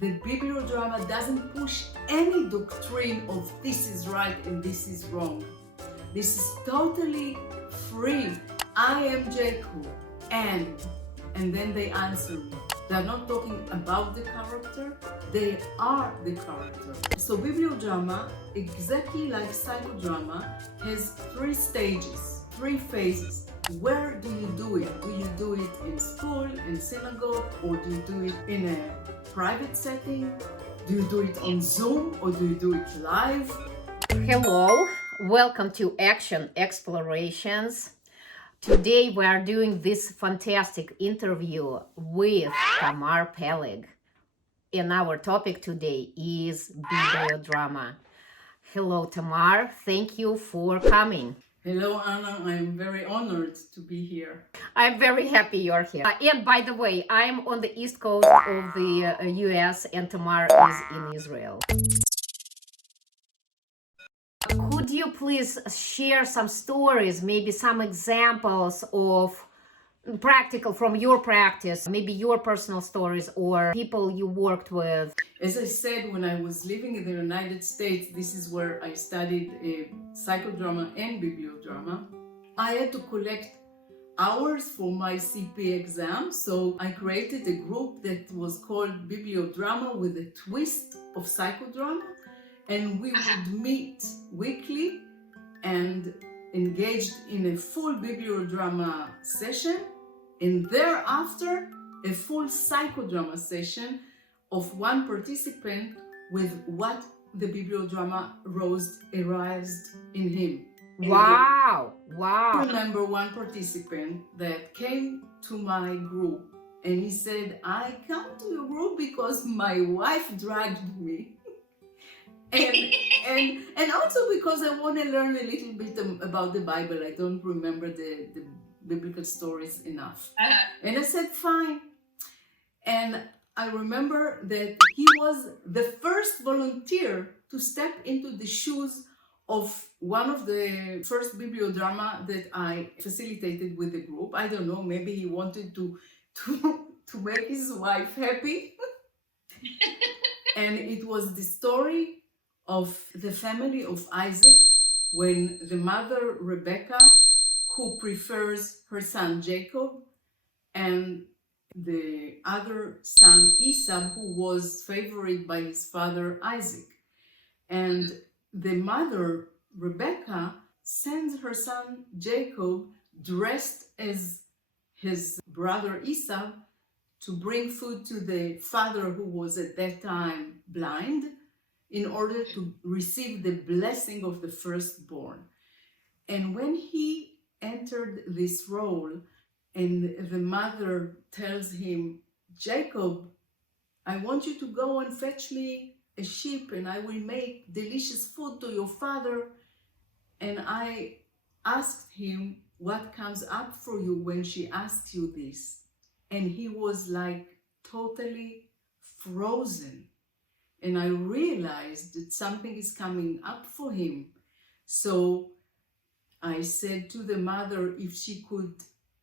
The Bibliodrama doesn't push any doctrine of this is right and this is wrong. This is totally free. I am Jacob, and then they answer me. They're not talking about the character, they are the character. So Bibliodrama, exactly like psychodrama, has 3 stages, 3 phases. Where do you do it? Do you do it in school, in synagogue, or do you do it in a private setting? Do you do it on Zoom, or do you do it live? Hello, welcome to Action Explorations. Today we are doing this fantastic interview with Tamar Pelleg. And our topic today is Bibliodrama. Hello, Tamar. Thank you for coming. Hello, Anna. I'm very honored to be here. I'm very happy you're here. And by the way, I'm on the east coast of the US and Tamar is in Israel. Could you please share some stories, maybe some examples of practical from your practice, maybe your personal stories or people you worked with? As I said, when I was living in the United States, this is where I studied psychodrama and bibliodrama. I had to collect hours for my CP exam, so I created a group that was called Bibliodrama with a twist of psychodrama, and we would meet weekly and engaged in a full bibliodrama session, and thereafter a full psychodrama session of one participant with what the bibliodrama aroused in him. Wow. I remember one participant that came to my group and he said, I come to your group because my wife dragged me. and also because I want to learn a little bit about the Bible. I don't remember the biblical stories enough. And I said, fine. And I remember that he was the first volunteer to step into the shoes of one of the first bibliodrama that I facilitated with the group. I don't know, maybe he wanted to make his wife happy. And it was the story of the family of Isaac when the mother Rebecca, who prefers her son Jacob, and the other son Esau, who was favored by his father Isaac. And the mother Rebecca sends her son Jacob dressed as his brother Esau to bring food to the father, who was at that time blind, in order to receive the blessing of the firstborn. And when he entered this role, and the mother tells him, Jacob, I want you to go and fetch me a sheep and I will make delicious food to your father. And I asked him, what comes up for you when she asks you this? And he was like totally frozen. And I realized that something is coming up for him. So I said to the mother if she could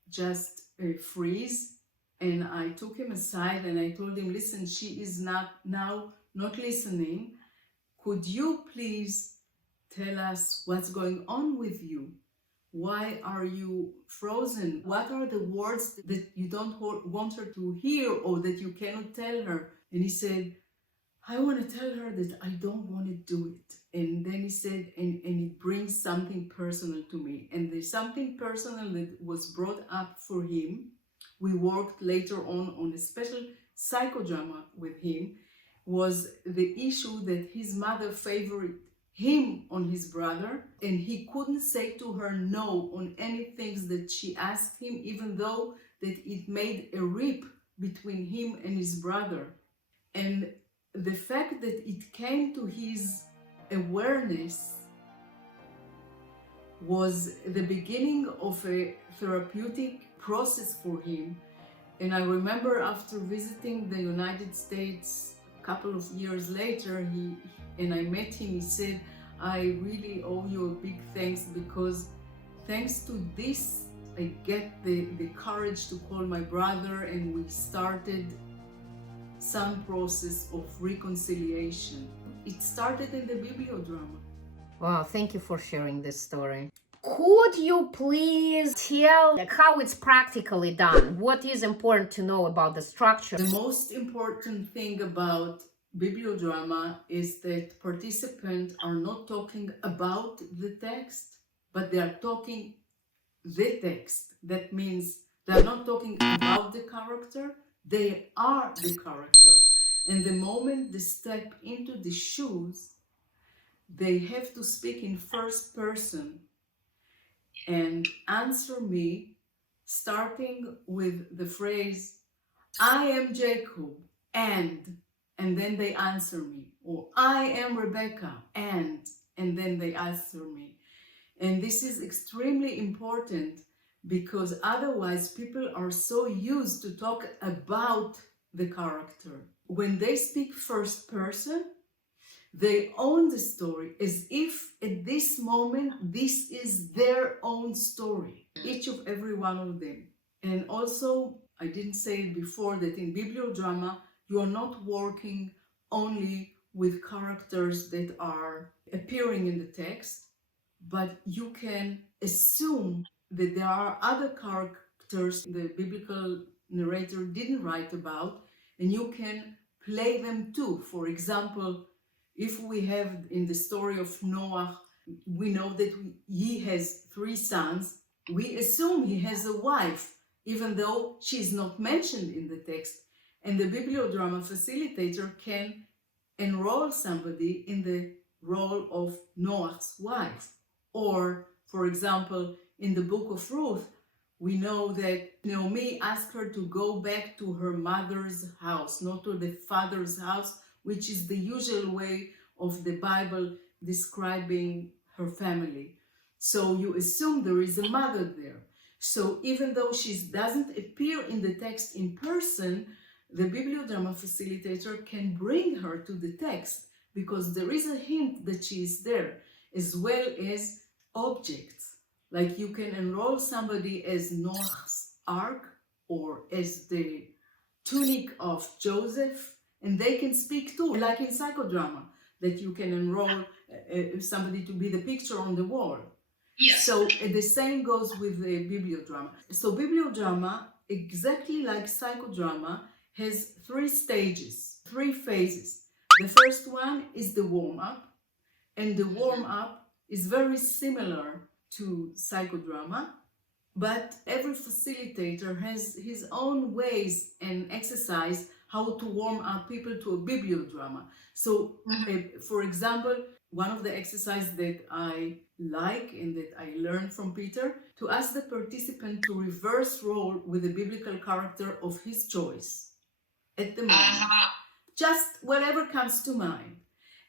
just freeze. And I took him aside and I told him, listen, she is not listening. Could you please tell us what's going on with you? Why are you frozen? What are the words that you don't want her to hear or that you cannot tell her? And he said, I want to tell her that I don't want to do it. And then he said, and it brings something personal to me. And there's something personal that was brought up for him. We worked later on a special psychodrama with him, was the issue that his mother favored him on his brother, and he couldn't say to her no on any things that she asked him, even though that it made a rip between him and his brother. And the fact that it came to his awareness was the beginning of a therapeutic process for him. And I remember after visiting the United States a couple of years later, and I met him, he said, I really owe you a big thanks, because thanks to this, I get the courage to call my brother, and we started some process of reconciliation. It started in the Bibliodrama. Wow, thank you for sharing this story. Could you please tell how it's practically done? What is important to know about the structure? The most important thing about Bibliodrama is that participants are not talking about the text, but they are talking the text. That means they're not talking about the character, they are the character. And the moment they step into the shoes, they have to speak in first person and answer me, starting with the phrase, I am Jacob, and then they answer me. Or I am Rebecca, and then they answer me. And this is extremely important because otherwise people are so used to talk about the character. When they speak first person, they own the story as if at this moment this is their own story, each of every one of them. And also, I didn't say it before, that in Bibliodrama you are not working only with characters that are appearing in the text, but you can assume that there are other characters the biblical narrator didn't write about, and you can play them too. For example, if we have in the story of Noah, we know that he has 3 sons, we assume he has a wife, even though she's not mentioned in the text. And the Bibliodrama facilitator can enroll somebody in the role of Noah's wife. Or, for example, in the book of Ruth, we know that Naomi asked her to go back to her mother's house, not to the father's house, which is the usual way of the Bible describing her family. So you assume there is a mother there. So even though she doesn't appear in the text in person, the Bibliodrama facilitator can bring her to the text because there is a hint that she is there, as well as objects. Like you can enroll somebody as Noah's Ark or as the tunic of Joseph, and they can speak too, like in Psychodrama, that you can enroll somebody to be the picture on the wall. Yes. So the same goes with the Bibliodrama. So Bibliodrama, exactly like Psychodrama, has 3 stages, 3 phases. The first one is the warm-up, and the warm-up is very similar to Psychodrama, but every facilitator has his own ways and exercise how to warm up people to a Bibliodrama. So, for example, one of the exercises that I like and that I learned from Peter, to ask the participant to reverse role with a biblical character of his choice at the moment. Just whatever comes to mind.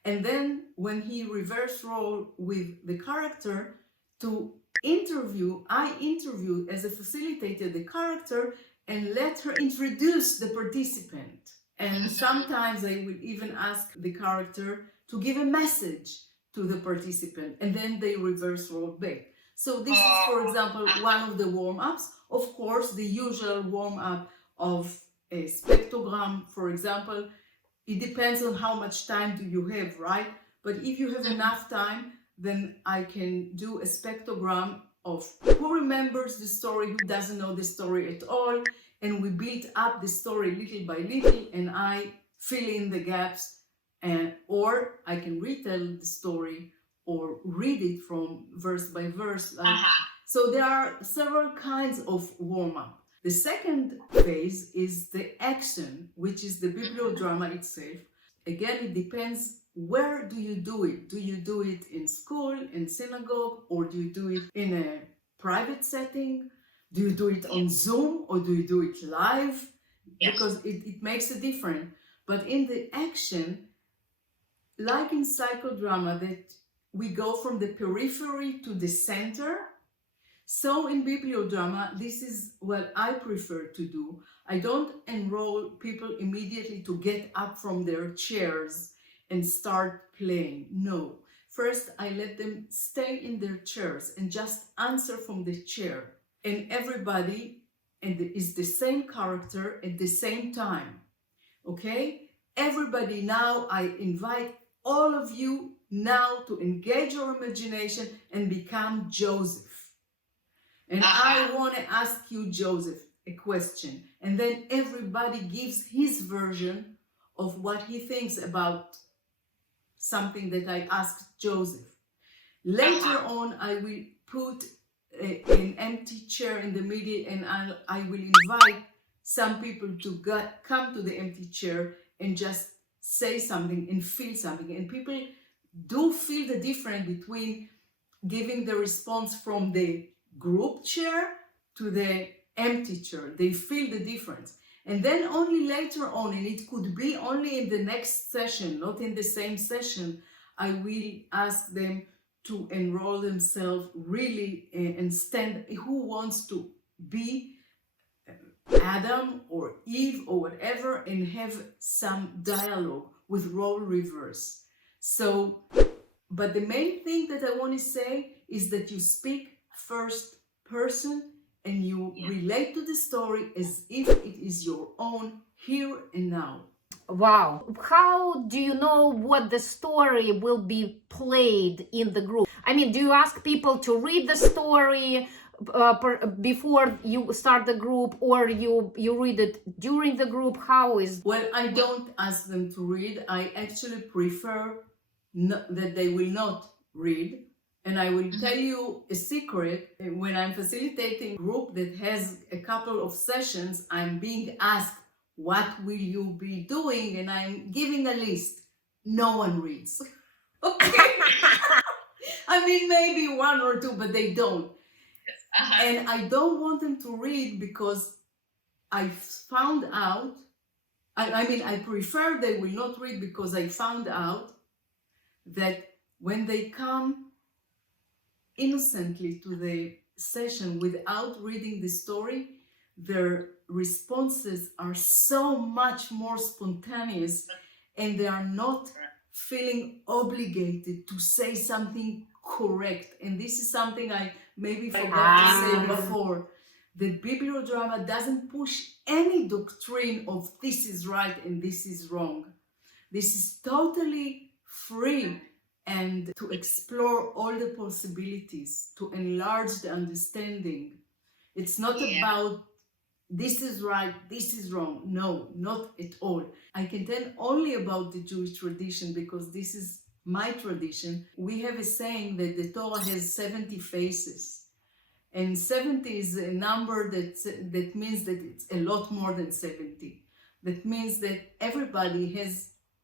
And then when he reverse role with the character, to I interview as a facilitator the character and let her introduce the participant. And sometimes I will even ask the character to give a message to the participant, and then they reverse role back. So this is, for example, one of the warm-ups. Of course, the usual warm-up of a spectrogram, for example, it depends on how much time do you have, right? But if you have enough time, then I can do a spectrogram of who remembers the story, who doesn't know the story at all, and we build up the story little by little, and I fill in the gaps, or I can retell the story or read it from verse by verse. So there are several kinds of warm-up. The second phase is the action, which is the Bibliodrama itself. Again, it depends where do you do it. Do you do it in school, in synagogue, or do you do it in a private setting? Do you do it on Zoom, or do you do it live? Yes. Because it makes a difference. But in the action, like in Psychodrama, that we go from the periphery to the center, so in Bibliodrama, this is what I prefer to do. I don't enroll people immediately to get up from their chairs and start playing. No. First, I let them stay in their chairs and just answer from the chair. And everybody is the same character at the same time. Okay? Everybody now, I invite all of you now to engage your imagination and become Joseph. And I want to ask you, Joseph, a question. And then everybody gives his version of what he thinks about something that I asked Joseph. Later on, I will put an empty chair in the middle, and I will invite some people to come to the empty chair and just say something and feel something. And people do feel the difference between giving the response from the group chair to the empty chair. They feel the difference. And then only later on, and it could be only in the next session, not in the same session, I will ask them to enroll themselves really and stand, who wants to be Adam or Eve or whatever, and have some dialogue with role reverse. So, but the main thing that I want to say is that you speak first person and you relate to the story as if it is your own here and now. Wow. How do you know what the story will be played in the group? I mean, do you ask people to read the story before you start the group, or you read it during the group? How is? Well, I don't ask them to read. I actually prefer that they will not read. And I will tell you a secret. When I'm facilitating a group that has a couple of sessions, I'm being asked, what will you be doing? And I'm giving a list. No one reads. Okay? I mean, maybe one or two, but they don't. And I don't want them to read because I found out, I prefer they will not read because I found out that when they come innocently to the session without reading the story, their responses are so much more spontaneous, and they are not feeling obligated to say something correct. And this is something I maybe forgot to say before. The bibliodrama doesn't push any doctrine of this is right and this is wrong. This is totally free, and to explore all the possibilities, to enlarge the understanding. It's not about this is right, this is wrong. No, not at all. I can tell only about the Jewish tradition because this is my tradition. We have a saying that the Torah has 70 faces. And 70 is a number that means that it's a lot more than 70. That means that everybody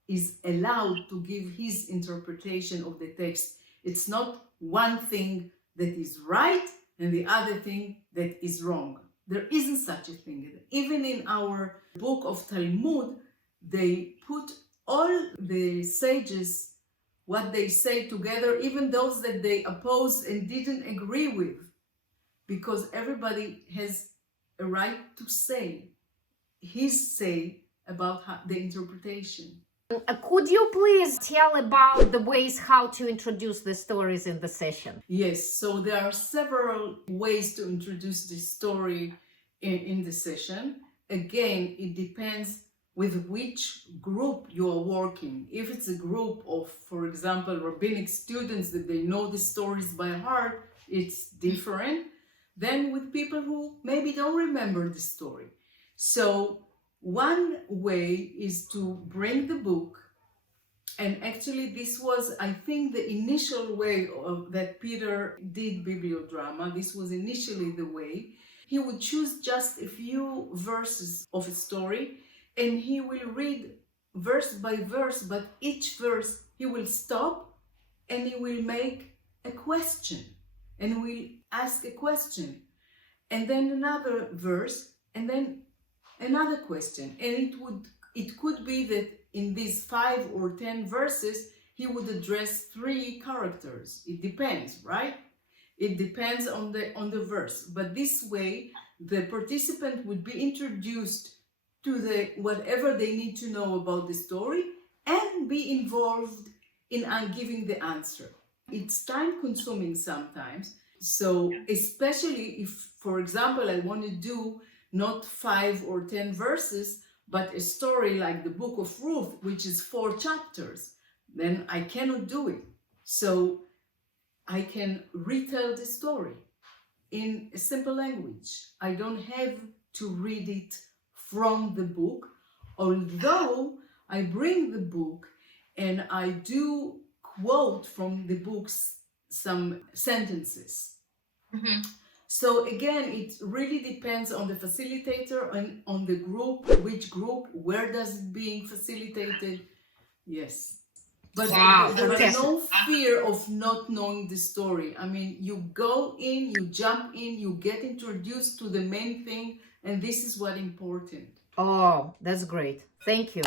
is allowed to give his interpretation of the text. It's not one thing that is right and the other thing that is wrong. There isn't such a thing. Even in our book of Talmud, they put all the sages, what they say together, even those that they oppose and didn't agree with, because everybody has a right to say his say about the interpretation. Could you please tell about the ways how to introduce the stories in the session? Yes, so there are several ways to introduce the story in the session. Again, it depends with which group you are working. If it's a group of, for example, rabbinic students that they know the stories by heart, it's different than with people who maybe don't remember the story. So one way is to bring the book, and actually this was, I think, the initial way that Peter did Bibliodrama. This was initially the way. He would choose just a few verses of a story, and he will read verse by verse, but each verse he will stop and he will make a question, and will ask a question, and then another verse, and then another question. And it could be that in these 5 or 10 verses he would address 3 characters. It depends, right? It depends on the verse. But this way the participant would be introduced to the whatever they need to know about the story and be involved in giving the answer. It's time consuming sometimes. So especially if, for example, I want to do not 5 or 10 verses, But a story like the book of Ruth, which is 4 chapters, then I cannot do it. So I can retell the story in a simple language. I don't have to read it from the book, although I bring the book and I do quote from the books some sentences. Mm-hmm. So again, it really depends on the facilitator and on the group, which group, where does it being facilitated. Yes. But wow, there is no fear of not knowing the story. I mean, you go in, you jump in, you get introduced to the main thing, and this is what important. Oh, that's great. Thank you.